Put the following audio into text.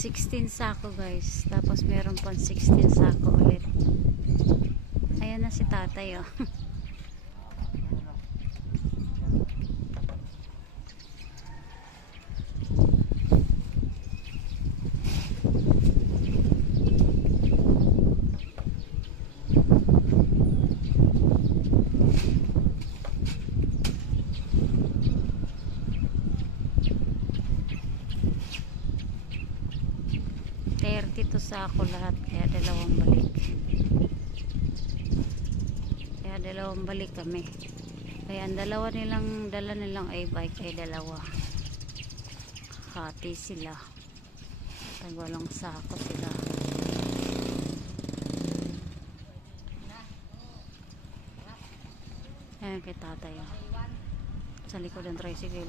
16 sako guys, tapos meron pang 16 sako ulit. Ayan na si tatay oh. Dito sa ako lahat, kaya dalawang balik kami, kaya ang dala nilang e-bike ay dalawa, hati sila, tagwalong sako sila. Ayan kay tatay sa likod ng tricycle.